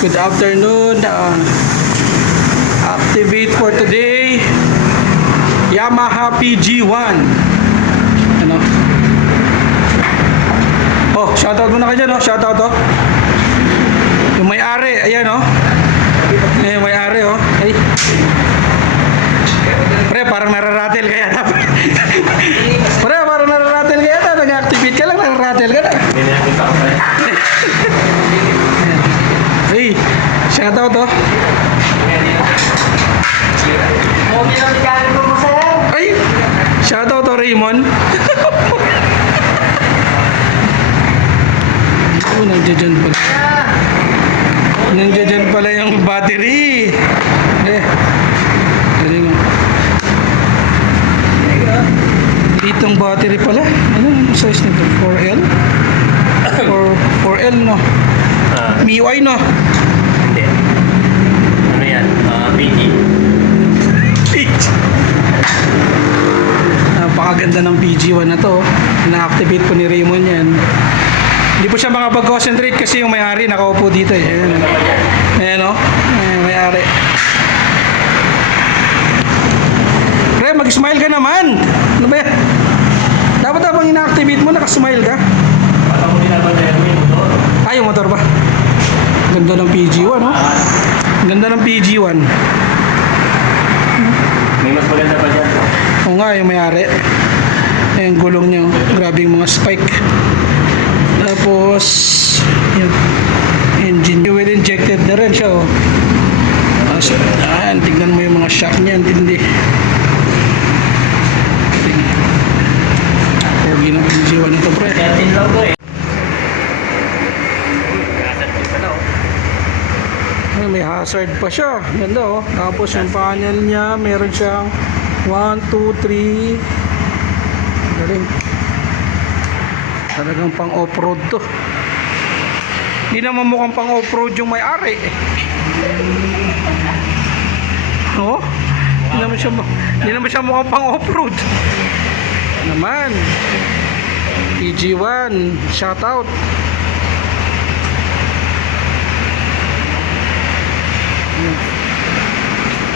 Good afternoon. Activate for today. Yamaha PG1. Ano? Oh, shoutout muna kayo dyan, oh. Shoutout, oh. Yung may-ari, ayan, oh. Yung may-ari, oh. Ay. Pre, parang nararatel kaya na. Pre, parang nararatel kaya na. Nag-activate ka lang, nararatel ka na. Hey, shoutout, oh. Ay, shoutout, oh, Raymond. Oh, nandiyan pala. Nandiyan pala yung battery. Galing, oh. Ditong battery pala. Ano size nito? 4L? 4L, no? MIUI, no? Hindi. Ano yan? PG. Napakaganda ng PG1 na to. Na-activate po ni Raymond yan. Hindi po siya makapag-concentrate kasi yung may-ari nakaupo dito eh. Ayan, ayan, o. Ayan, may-ari. Pre, mag-smile ka naman. Ano ba yan? Dapat habang ina-activate mo, nakasmile ka. Baka mo dinabatayan mo yung motor. Ay, yung motor ba? Ganda ng PG1, no? Ganda ng PG1. May mas maganda pa dyan. Oo nga, yung may-ari. Ayan, gulong niya. Oh. Grabe yung mga spike. Tapos, yun. Engine fuel injected na rin siya, oh. Tapos, ayan, tignan mo yung mga shock niya. Hindi. Pogi ng PG1 na to, pre. 13 lang to eh. Ay, may hazard pa siya. Ganda, oh. Tapos yung panel niya, meron siyang 1, 2, 3. Galing. Talagang pang off-road to. Hindi naman mukhang pang off-road yung may-ari. Oh? Hindi naman siya mukhang pang off-road. Naman. PG1, shoutout.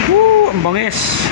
Woo, ang bangis.